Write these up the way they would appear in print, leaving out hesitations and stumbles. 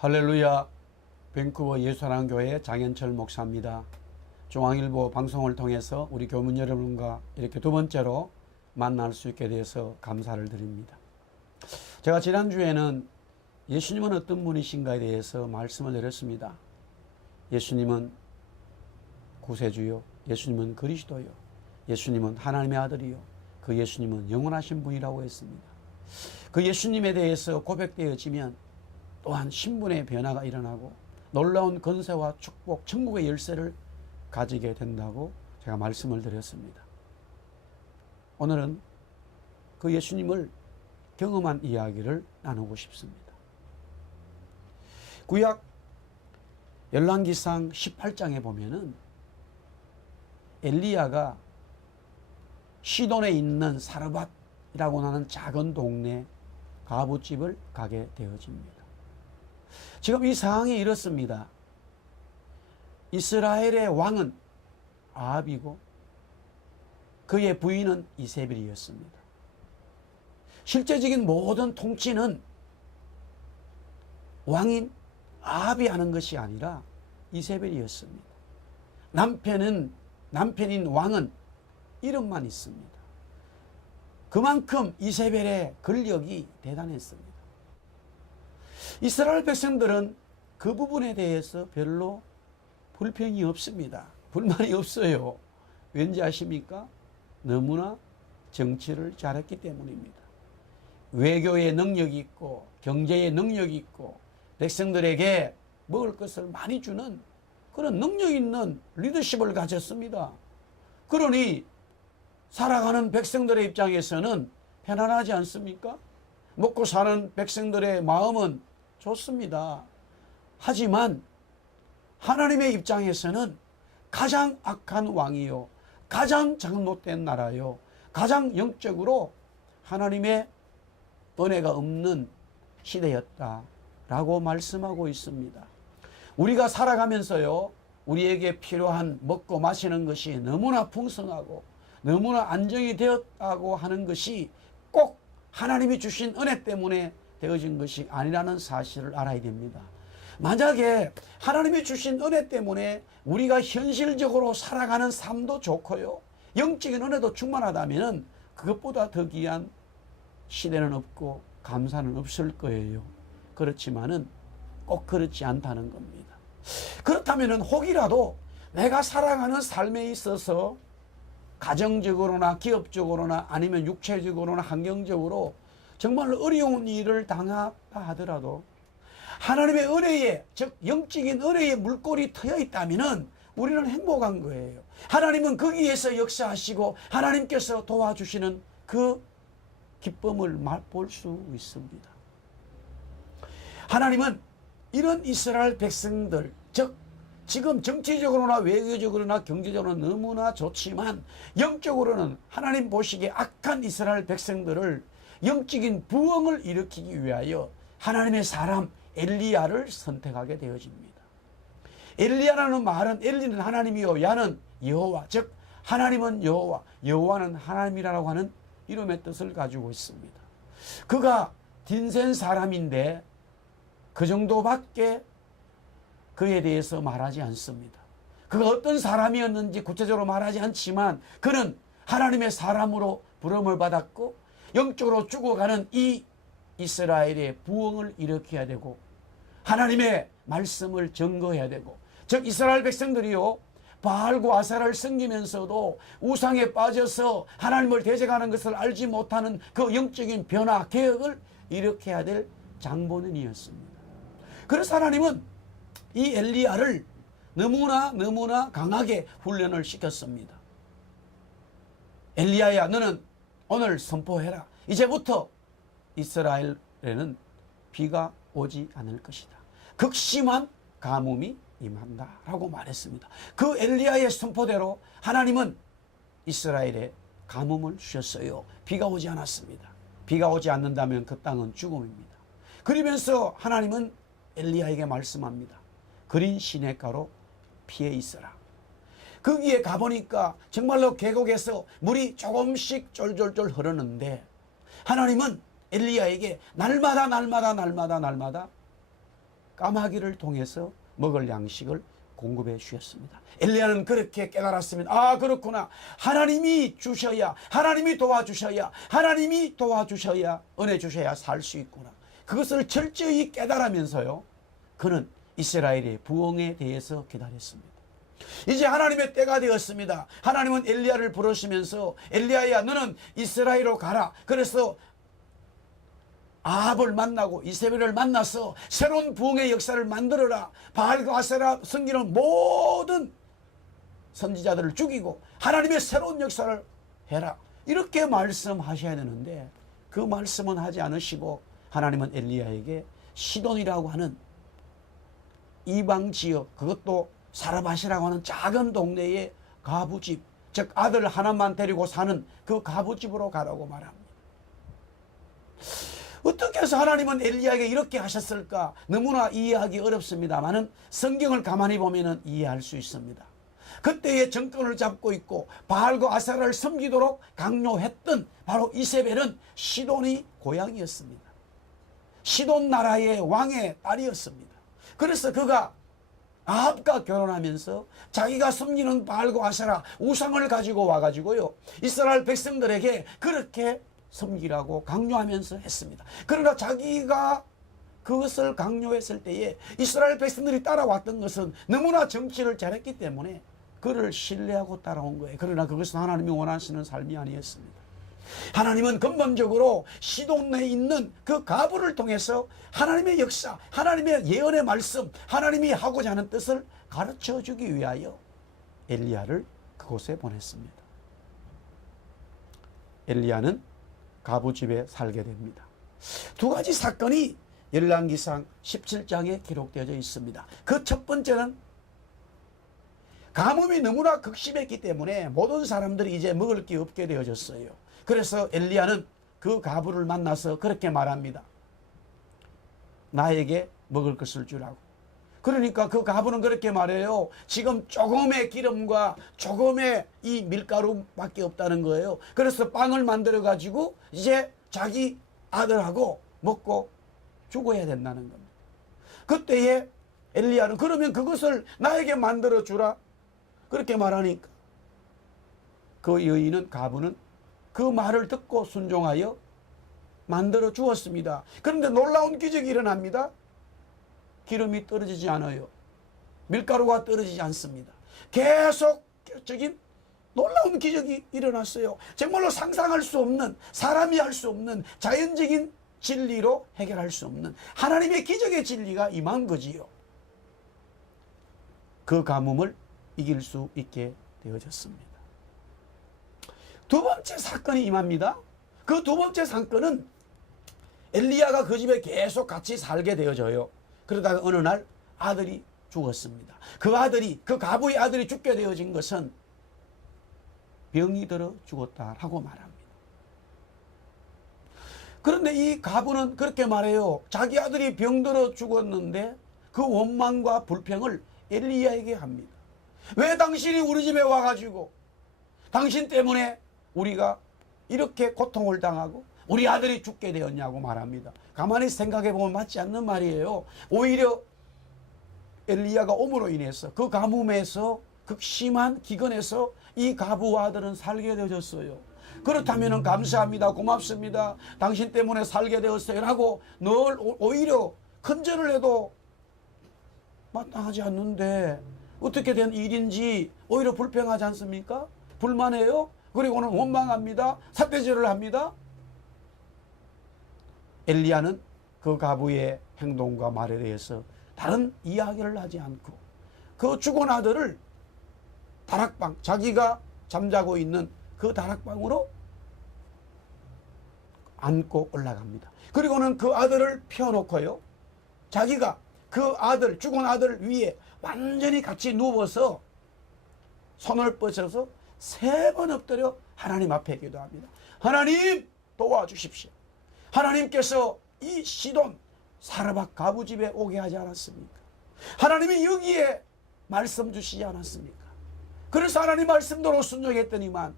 할렐루야. 밴쿠버 예수사랑교회 장현철 목사입니다. 중앙일보 방송을 통해서 우리 교문 여러분과 이렇게 두 번째로 만날 수 있게 돼서 감사를 드립니다. 제가 지난주에는 예수님은 어떤 분이신가에 대해서 말씀을 드렸습니다. 예수님은 구세주요, 예수님은 그리스도요, 예수님은 하나님의 아들이요, 그 예수님은 영원하신 분이라고 했습니다. 그 예수님에 대해서 고백되어지면 또한 신분의 변화가 일어나고 놀라운 권세와 축복, 천국의 열쇠를 가지게 된다고 제가 말씀을 드렸습니다. 오늘은 그 예수님을 경험한 이야기를 나누고 싶습니다. 구약 열왕기상 18장에 보면은 엘리야가 시돈에 있는 사르밧이라고 하는 작은 동네 가부집을 가게 되어집니다. 지금 이 상황이 이렇습니다. 이스라엘의 왕은 아합이고 그의 부인은 이세벨이었습니다. 실제적인 모든 통치는 왕인 아합이 하는 것이 아니라 이세벨이었습니다. 남편인 왕은 이름만 있습니다. 그만큼 이세벨의 권력이 대단했습니다. 이스라엘 백성들은 그 부분에 대해서 별로 불평이 없습니다. 불만이 없어요. 왠지 아십니까? 너무나 정치를 잘했기 때문입니다. 외교의 능력이 있고 경제의 능력이 있고 백성들에게 먹을 것을 많이 주는 그런 능력 있는 리더십을 가졌습니다. 그러니 살아가는 백성들의 입장에서는 편안하지 않습니까? 먹고 사는 백성들의 마음은 좋습니다. 하지만 하나님의 입장에서는 가장 악한 왕이요, 가장 잘못된 나라요, 가장 영적으로 하나님의 은혜가 없는 시대였다라고 말씀하고 있습니다. 우리가 살아가면서요, 우리에게 필요한 먹고 마시는 것이 너무나 풍성하고 너무나 안정이 되었다고 하는 것이 꼭 하나님이 주신 은혜 때문에 되어진 것이 아니라는 사실을 알아야 됩니다. 만약에 하나님이 주신 은혜 때문에 우리가 현실적으로 살아가는 삶도 좋고요, 영적인 은혜도 충만하다면 그것보다 더 귀한 시대는 없고 감사는 없을 거예요. 그렇지만은 꼭 그렇지 않다는 겁니다. 그렇다면 혹이라도 내가 살아가는 삶에 있어서 가정적으로나 기업적으로나 아니면 육체적으로나 환경적으로 정말 어려운 일을 당하다 하더라도 하나님의 은혜에, 즉 영적인 은혜의 물꼬리 트여 있다면 우리는 행복한 거예요. 하나님은 거기에서 역사하시고 하나님께서 도와주시는 그 기쁨을 맛볼 수 있습니다. 하나님은 이런 이스라엘 백성들, 즉 지금 정치적으로나 외교적으로나 경제적으로는 너무나 좋지만 영적으로는 하나님 보시기에 악한 이스라엘 백성들을 영적인 부흥을 일으키기 위하여 하나님의 사람 엘리야를 선택하게 되어집니다. 엘리야라는 말은 엘리는 하나님이요 야는 여호와, 즉 하나님은 여호와, 여호와는 하나님이라고 하는 이름의 뜻을 가지고 있습니다. 그가 딘센 사람인데 그 정도밖에 그에 대해서 말하지 않습니다. 그가 어떤 사람이었는지 구체적으로 말하지 않지만 그는 하나님의 사람으로 부름을 받았고 영적으로 죽어가는 이 이스라엘의 부흥을 일으켜야 되고 하나님의 말씀을 증거해야 되고, 즉 이스라엘 백성들이요 바알과 아세라를 섬기면서도 우상에 빠져서 하나님을 대적하는 것을 알지 못하는 그 영적인 변화, 개혁을 일으켜야 될 장본인이었습니다. 그래서 하나님은 이 엘리야를 너무나 강하게 훈련을 시켰습니다. 엘리야야, 너는 오늘 선포해라. 이제부터 이스라엘에는 비가 오지 않을 것이다. 극심한 가뭄이 임한다 라고 말했습니다. 그 엘리야의 선포대로 하나님은 이스라엘에 가뭄을 주셨어요. 비가 오지 않았습니다. 비가 오지 않는다면 그 땅은 죽음입니다. 그러면서 하나님은 엘리야에게 말씀합니다. 그린 시냇가로 피해 있어라. 거기에 가보니까 정말로 계곡에서 물이 조금씩 쫄쫄쫄 흐르는데 하나님은 엘리야에게 날마다 까마귀를 통해서 먹을 양식을 공급해 주셨습니다. 엘리야는 그렇게 깨달았습니다. 아, 그렇구나. 하나님이 주셔야, 하나님이 도와주셔야, 하나님이 도와주셔야, 은혜 주셔야 살 수 있구나. 그것을 철저히 깨달으면서요, 그는 이스라엘의 부흥에 대해서 기다렸습니다. 이제 하나님의 때가 되었습니다. 하나님은 엘리야를 부르시면서 엘리야야, 너는 이스라엘로 가라. 그래서 아합을 만나고 이세벨을 만나서 새로운 부흥의 역사를 만들어라. 바알과 아세라 섬기는 모든 선지자들을 죽이고 하나님의 새로운 역사를 해라. 이렇게 말씀하셔야 되는데 그 말씀은 하지 않으시고 하나님은 엘리야에게 시돈이라고 하는 이방 지역, 그것도 사르밧이라고 하는 작은 동네의 가부집, 즉 아들 하나만 데리고 사는 그 가부집으로 가라고 말합니다. 어떻게 해서 하나님은 엘리야에게 이렇게 하셨을까? 너무나 이해하기 어렵습니다만은 성경을 가만히 보면은 이해할 수 있습니다. 그때의 정권을 잡고 있고 바알과 아세라를 섬기도록 강요했던 바로 이세벨은 시돈이 고향이었습니다. 시돈 나라의 왕의 딸이었습니다. 그래서 그가 아합과 결혼하면서 자기가 섬기는 바알과 아세라 우상을 가지고 와가지고요, 이스라엘 백성들에게 그렇게 섬기라고 강요하면서 했습니다. 그러나 자기가 그것을 강요했을 때에 이스라엘 백성들이 따라왔던 것은 너무나 정치를 잘했기 때문에 그를 신뢰하고 따라온 거예요. 그러나 그것은 하나님이 원하시는 삶이 아니었습니다. 하나님은 근본적으로 시돈에 있는 그 가부를 통해서 하나님의 역사, 하나님의 예언의 말씀, 하나님이 하고자 하는 뜻을 가르쳐 주기 위하여 엘리야를 그곳에 보냈습니다. 엘리야는 가부집에 살게 됩니다. 두 가지 사건이 열왕기상 17장에 기록되어 있습니다. 그 첫 번째는 가뭄이 너무나 극심했기 때문에 모든 사람들이 이제 먹을 게 없게 되어졌어요. 그래서 엘리야는 그 가부를 만나서 그렇게 말합니다. 나에게 먹을 것을 주라고. 그러니까 그 가부는 그렇게 말해요. 지금 조금의 기름과 조금의 이 밀가루밖에 없다는 거예요. 그래서 빵을 만들어 가지고 이제 자기 아들하고 먹고 죽어야 된다는 겁니다. 그때에 엘리야는 그러면 그것을 나에게 만들어 주라. 그렇게 말하니까 그 여인은, 가부는 그 말을 듣고 순종하여 만들어 주었습니다. 그런데 놀라운 기적이 일어납니다. 기름이 떨어지지 않아요. 밀가루가 떨어지지 않습니다. 계속적인 놀라운 기적이 일어났어요. 정말로 상상할 수 없는, 사람이 할 수 없는 자연적인 진리로 해결할 수 없는 하나님의 기적의 진리가 임한 거지요. 그 가뭄을 이길 수 있게 되어졌습니다. 두 번째 사건이 임합니다. 그 두 번째 사건은 엘리야가 그 집에 계속 같이 살게 되어져요. 그러다가 어느 날 아들이 죽었습니다. 그 아들이, 그 가부의 아들이 죽게 되어진 것은 병이 들어 죽었다라고 말합니다. 그런데 이 가부는 그렇게 말해요. 자기 아들이 병들어 죽었는데 그 원망과 불평을 엘리야에게 합니다. 왜 당신이 우리 집에 와가지고 당신 때문에 우리가 이렇게 고통을 당하고 우리 아들이 죽게 되었냐고 말합니다. 가만히 생각해 보면 맞지 않는 말이에요. 오히려 엘리야가 옴으로 인해서 그 가뭄에서 극심한 기근에서 이 가부와 아들은 살게 되어졌어요. 그렇다면 감사합니다, 고맙습니다, 당신 때문에 살게 되었어요 라고 늘 오히려 큰절을 해도 마땅하지 않는데 어떻게 된 일인지 오히려 불평하지 않습니까? 불만해요? 그리고는 원망합니다. 삿대질을 합니다. 엘리야는 그 가부의 행동과 말에 대해서 다른 이야기를 하지 않고 그 죽은 아들을 다락방, 자기가 잠자고 있는 그 다락방으로 안고 올라갑니다. 그리고는 그 아들을 펴놓고요, 자기가 그 아들, 죽은 아들 위에 완전히 같이 누워서 손을 뻗어서 3번 엎드려 하나님 앞에 기도합니다. 하나님 도와주십시오. 하나님께서 이 시돈 사르밧 가부집에 오게 하지 않았습니까? 하나님이 여기에 말씀 주시지 않았습니까? 그래서 하나님 말씀대로 순종했더니만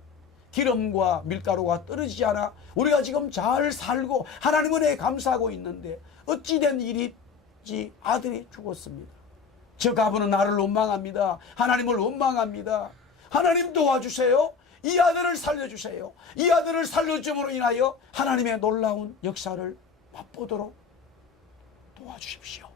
기름과 밀가루가 떨어지지 않아 우리가 지금 잘 살고 하나님 은혜에 감사하고 있는데 어찌된 일이 아들이 죽었습니다. 저 가부는 나를 원망합니다. 하나님을 원망합니다. 하나님 도와주세요. 이 아들을 살려주세요. 이 아들을 살려줌으로 인하여 하나님의 놀라운 역사를 맛보도록 도와주십시오.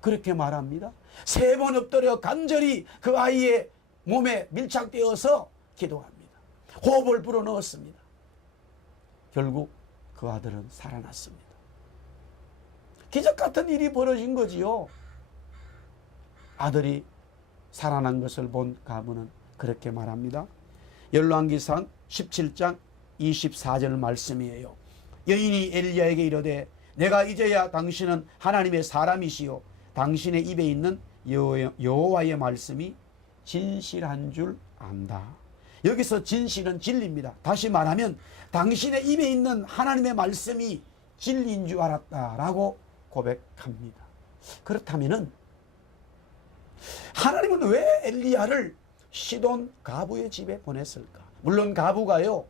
그렇게 말합니다. 3번 엎드려 간절히 그 아이의 몸에 밀착되어서 기도합니다. 호흡을 불어넣었습니다. 결국 그 아들은 살아났습니다. 기적 같은 일이 벌어진 거지요. 아들이 살아난 것을 본 가문은 그렇게 말합니다. 열왕기상 17장 24절 말씀이에요. 여인이 엘리야에게 이르되 내가 이제야 당신은 하나님의 사람이시요 당신의 입에 있는 여호와의 말씀이 진실한 줄 안다. 여기서 진실은 진리입니다. 다시 말하면 당신의 입에 있는 하나님의 말씀이 진리인 줄 알았다라고 고백합니다. 그렇다면은 하나님은 왜 엘리야를 시돈 가부의 집에 보냈을까? 물론 가부가요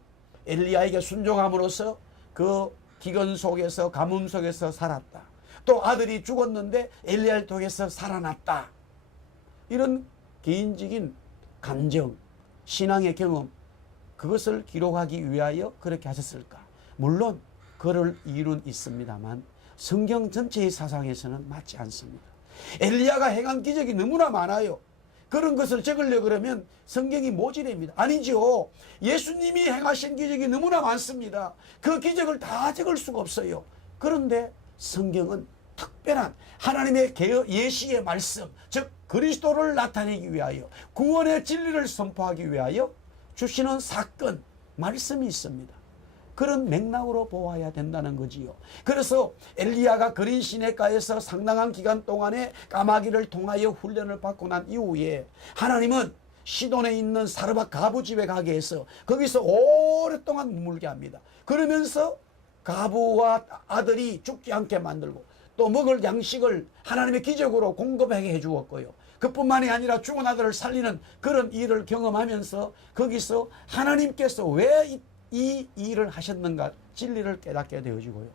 엘리야에게 순종함으로써 그 기근 속에서 가뭄 속에서 살았다. 또 아들이 죽었는데 엘리야를 통해서 살아났다. 이런 개인적인 감정, 신앙의 경험, 그것을 기록하기 위하여 그렇게 하셨을까? 물론 그럴 이유는 있습니다만 성경 전체의 사상에서는 맞지 않습니다. 엘리야가 행한 기적이 너무나 많아요. 그런 것을 적으려고 그러면 성경이 모자랍니다. 아니죠. 예수님이 행하신 기적이 너무나 많습니다. 그 기적을 다 적을 수가 없어요. 그런데 성경은 특별한 하나님의 예시의 말씀, 즉 그리스도를 나타내기 위하여 구원의 진리를 선포하기 위하여 주시는 사건, 말씀이 있습니다. 그런 맥락으로 보아야 된다는 거지요. 그래서 엘리야가 그린 시내가에서 상당한 기간 동안에 까마귀를 통하여 훈련을 받고 난 이후에 하나님은 시돈에 있는 사르밧 가부 집에 가게 해서 거기서 오랫동안 머물게 합니다. 그러면서 가부와 아들이 죽지 않게 만들고 또 먹을 양식을 하나님의 기적으로 공급하게 해주었고요. 그뿐만이 아니라 죽은 아들을 살리는 그런 일을 경험하면서 거기서 하나님께서 왜 이 일을 하셨는가 진리를 깨닫게 되어지고요.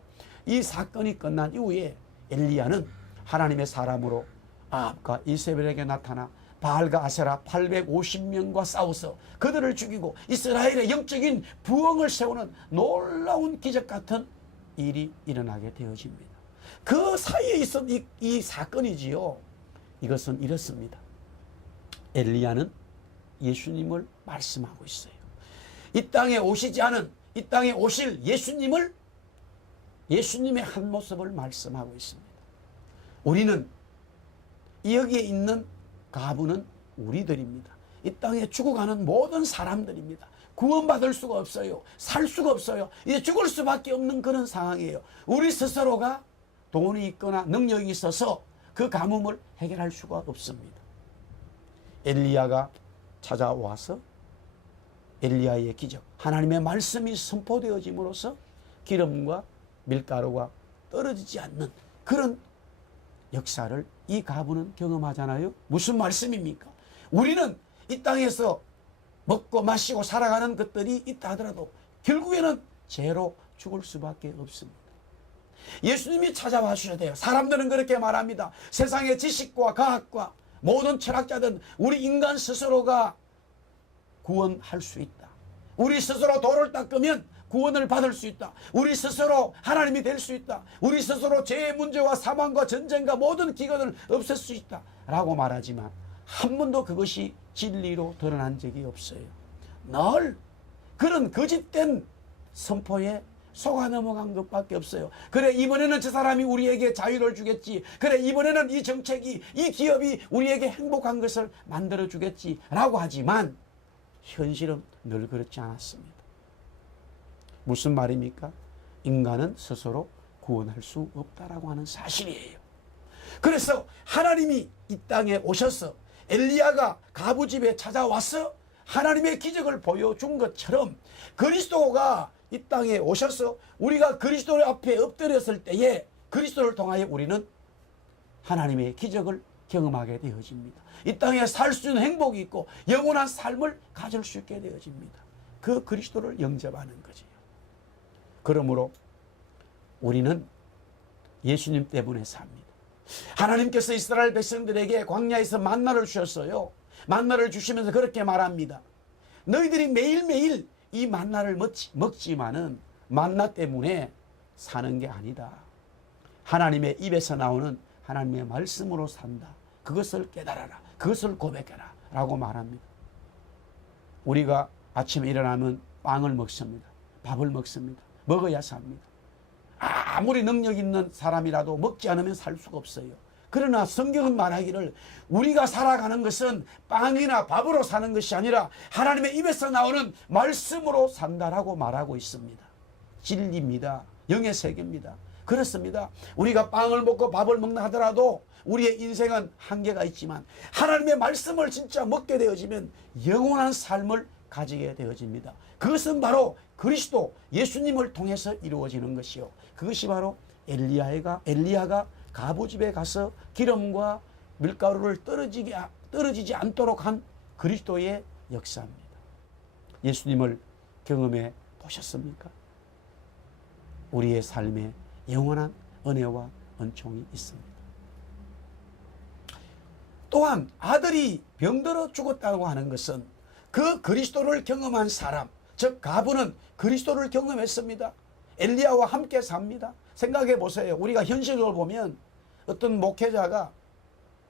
이 사건이 끝난 이후에 엘리야는 하나님의 사람으로 아합과 이세벨에게 나타나 바알과 아세라 850명과 싸워서 그들을 죽이고 이스라엘의 영적인 부흥을 세우는 놀라운 기적 같은 일이 일어나게 되어집니다. 그 사이에 있었 이 사건이지요. 이것은 이렇습니다. 엘리야는 예수님을 말씀하고 있어요. 이 땅에 오시지 않은, 이 땅에 오실 예수님의 한 모습을 말씀하고 있습니다. 우리는 여기에 있는 가부는 우리들입니다. 이 땅에 죽어가는 모든 사람들입니다. 구원받을 수가 없어요. 살 수가 없어요. 이제 죽을 수밖에 없는 그런 상황이에요. 우리 스스로가 돈이 있거나 능력이 있어서 그 가뭄을 해결할 수가 없습니다. 엘리야가 찾아와서 엘리야의 기적, 하나님의 말씀이 선포되어짐으로써 기름과 밀가루가 떨어지지 않는 그런 역사를 이 가부는 경험하잖아요. 무슨 말씀입니까? 우리는 이 땅에서 먹고 마시고 살아가는 것들이 있다 하더라도 결국에는 죄로 죽을 수밖에 없습니다. 예수님이 찾아와 주셔야 돼요. 사람들은 그렇게 말합니다. 세상의 지식과 과학과 모든 철학자들은 우리 인간 스스로가 구원할 수 있다. 우리 스스로 돌을 닦으면 구원을 받을 수 있다. 우리 스스로 하나님이 될 수 있다. 우리 스스로 죄의 문제와 사망과 전쟁과 모든 기근을 없앨 수 있다 라고 말하지만 한 번도 그것이 진리로 드러난 적이 없어요. 늘 그런 거짓된 선포에 속아 넘어간 것밖에 없어요. 그래, 이번에는 저 사람이 우리에게 자유를 주겠지. 그래, 이번에는 이 정책이, 이 기업이 우리에게 행복한 것을 만들어 주겠지 라고 하지만 현실은 늘 그렇지 않았습니다. 무슨 말입니까? 인간은 스스로 구원할 수 없다라고 하는 사실이에요. 그래서 하나님이 이 땅에 오셔서 엘리야가 가부 집에 찾아와서 하나님의 기적을 보여준 것처럼 그리스도가 이 땅에 오셔서 우리가 그리스도 앞에 엎드렸을 때에 그리스도를 통하여 우리는 하나님의 기적을 경험하게 되어집니다. 이 땅에 살 수 있는 행복이 있고 영원한 삶을 가질 수 있게 되어집니다. 그 그리스도를 영접하는 거지요. 그러므로 우리는 예수님 때문에 삽니다. 하나님께서 이스라엘 백성들에게 광야에서 만나를 주셨어요. 만나를 주시면서 그렇게 말합니다. 너희들이 매일매일 이 만나를 먹지만은 만나 때문에 사는 게 아니다. 하나님의 입에서 나오는 하나님의 말씀으로 산다. 그것을 깨달아라. 그것을 고백해라. 라고 말합니다. 우리가 아침에 일어나면 빵을 먹습니다. 밥을 먹습니다. 먹어야 삽니다. 아무리 능력 있는 사람이라도 먹지 않으면 살 수가 없어요. 그러나 성경은 말하기를 우리가 살아가는 것은 빵이나 밥으로 사는 것이 아니라 하나님의 입에서 나오는 말씀으로 산다라고 말하고 있습니다. 진리입니다. 영의 세계입니다. 그렇습니다. 우리가 빵을 먹고 밥을 먹나 하더라도 우리의 인생은 한계가 있지만 하나님의 말씀을 진짜 먹게 되어지면 영원한 삶을 가지게 되어집니다. 그것은 바로 그리스도 예수님을 통해서 이루어지는 것이요. 그것이 바로 엘리야가 가부집에 가서 기름과 밀가루를 떨어지지 않도록 한 그리스도의 역사입니다. 예수님을 경험해 보셨습니까? 우리의 삶에 영원한 은혜와 은총이 있습니다. 또한 아들이 병들어 죽었다고 하는 것은 그 그리스도를 경험한 사람, 즉 가부는 그리스도를 경험했습니다. 엘리야와 함께 삽니다. 생각해 보세요. 우리가 현실을 보면 어떤 목회자가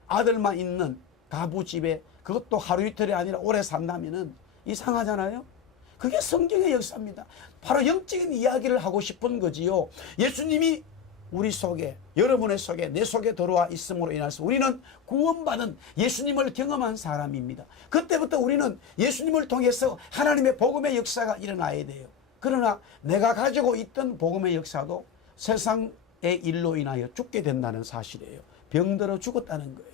아들만 있는 가부집에 그것도 하루 이틀이 아니라 오래 산다면은 이상하잖아요. 그게 성경의 역사입니다. 바로 영적인 이야기를 하고 싶은 거지요. 예수님이 우리 속에, 여러분의 속에, 내 속에 들어와 있음으로 인해서 우리는 구원받은 예수님을 경험한 사람입니다. 그때부터 우리는 예수님을 통해서 하나님의 복음의 역사가 일어나야 돼요. 그러나 내가 가지고 있던 복음의 역사도 세상의 일로 인하여 죽게 된다는 사실이에요. 병들어 죽었다는 거예요.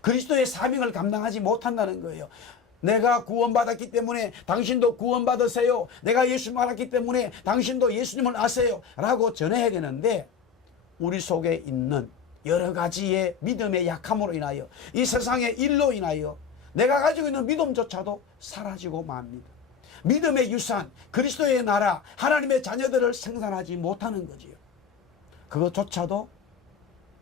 그리스도의 사명을 감당하지 못한다는 거예요. 내가 구원받았기 때문에 당신도 구원받으세요. 내가 예수님을 알았기 때문에 당신도 예수님을 아세요. 라고 전해야 되는데 우리 속에 있는 여러 가지의 믿음의 약함으로 인하여 이 세상의 일로 인하여 내가 가지고 있는 믿음조차도 사라지고 맙니다. 믿음의 유산, 그리스도의 나라, 하나님의 자녀들을 생산하지 못하는 거지요. 그것조차도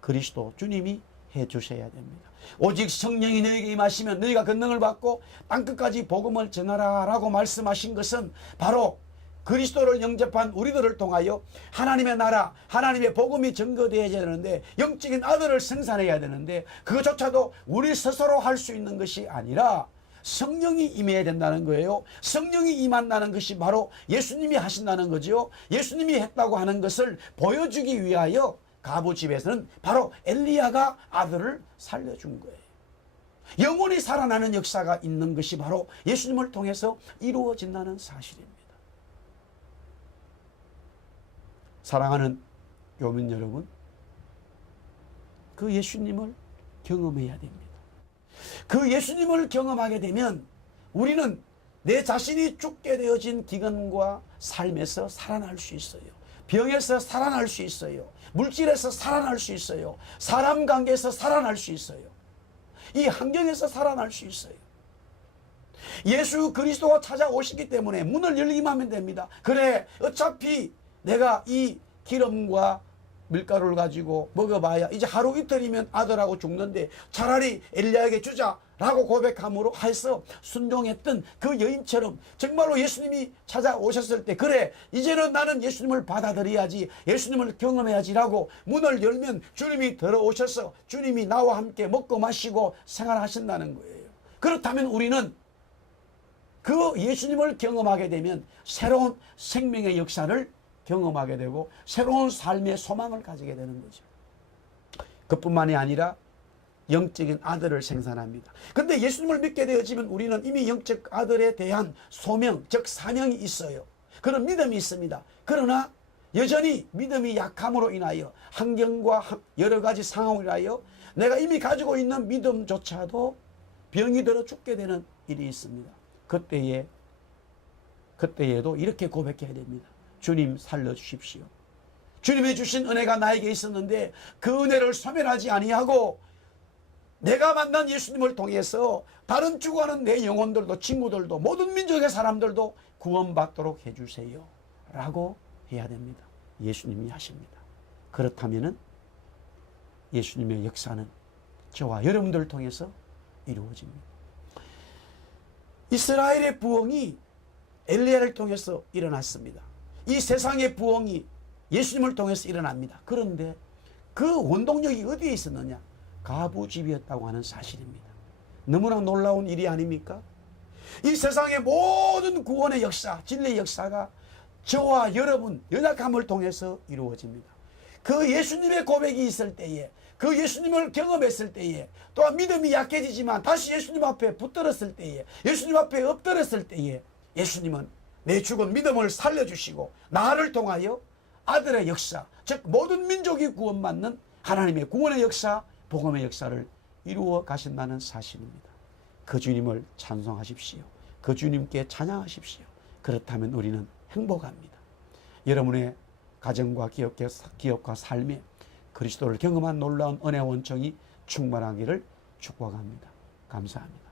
그리스도 주님이 해주셔야 됩니다. 오직 성령이 너희에게 임하시면 너희가 권능을 받고 땅끝까지 복음을 전하라 라고 말씀하신 것은 바로 그리스도를 영접한 우리들을 통하여 하나님의 나라, 하나님의 복음이 증거되어야 되는데 영적인 아들을 생산해야 되는데 그것조차도 우리 스스로 할 수 있는 것이 아니라 성령이 임해야 된다는 거예요. 성령이 임한다는 것이 바로 예수님이 하신다는 거죠. 예수님이 했다고 하는 것을 보여주기 위하여 가부집에서는 바로 엘리야가 아들을 살려준 거예요. 영원히 살아나는 역사가 있는 것이 바로 예수님을 통해서 이루어진다는 사실입니다. 사랑하는 교민 여러분, 그 예수님을 경험해야 됩니다. 그 예수님을 경험하게 되면 우리는 내 자신이 죽게 되어진 기근과 삶에서 살아날 수 있어요. 병에서 살아날 수 있어요. 물질에서 살아날 수 있어요. 사람 관계에서 살아날 수 있어요. 이 환경에서 살아날 수 있어요. 예수 그리스도가 찾아오시기 때문에 문을 열기만 하면 됩니다. 그래, 어차피 내가 이 기름과 밀가루를 가지고 먹어봐야 이제 하루 이틀이면 아들하고 죽는데 차라리 엘리야에게 주자라고 고백함으로 해서 순종했던 그 여인처럼 정말로 예수님이 찾아오셨을 때 그래 이제는 나는 예수님을 받아들여야지, 예수님을 경험해야지라고 문을 열면 주님이 들어오셔서 주님이 나와 함께 먹고 마시고 생활하신다는 거예요. 그렇다면 우리는 그 예수님을 경험하게 되면 새로운 생명의 역사를 경험하게 되고 새로운 삶의 소망을 가지게 되는 거죠. 그뿐만이 아니라 영적인 아들을 생산합니다. 그런데 예수님을 믿게 되어지면 우리는 이미 영적 아들에 대한 소명, 즉 사명이 있어요. 그런 믿음이 있습니다. 그러나 여전히 믿음이 약함으로 인하여 환경과 여러 가지 상황으로 인하여 내가 이미 가지고 있는 믿음조차도 병이 들어 죽게 되는 일이 있습니다. 그때에도 이렇게 고백해야 됩니다. 주님 살려주십시오. 주님이 주신 은혜가 나에게 있었는데 그 은혜를 소멸하지 아니하고 내가 만난 예수님을 통해서 다른 죽어가는 내 영혼들도 친구들도 모든 민족의 사람들도 구원받도록 해주세요 라고 해야 됩니다. 예수님이 하십니다. 그렇다면 예수님의 역사는 저와 여러분들을 통해서 이루어집니다. 이스라엘의 부흥이 엘리야를 통해서 일어났습니다. 이 세상의 부흥이 예수님을 통해서 일어납니다. 그런데 그 원동력이 어디에 있었느냐? 가부집이었다고 하는 사실입니다. 너무나 놀라운 일이 아닙니까? 이 세상의 모든 구원의 역사, 진리의 역사가 저와 여러분 연약함을 통해서 이루어집니다. 그 예수님의 고백이 있을 때에, 그 예수님을 경험했을 때에, 또한 믿음이 약해지지만 다시 예수님 앞에 붙들었을 때에, 예수님 앞에 엎드렸을 때에 예수님은 내 죽은 믿음을 살려주시고 나를 통하여 아들의 역사, 즉 모든 민족이 구원받는 하나님의 구원의 역사, 복음의 역사를 이루어 가신다는 사실입니다. 그 주님을 찬송하십시오. 그 주님께 찬양하십시오. 그렇다면 우리는 행복합니다. 여러분의 가정과 기업과 삶에 그리스도를 경험한 놀라운 은혜와 원청이 충만하기를 축복합니다. 감사합니다.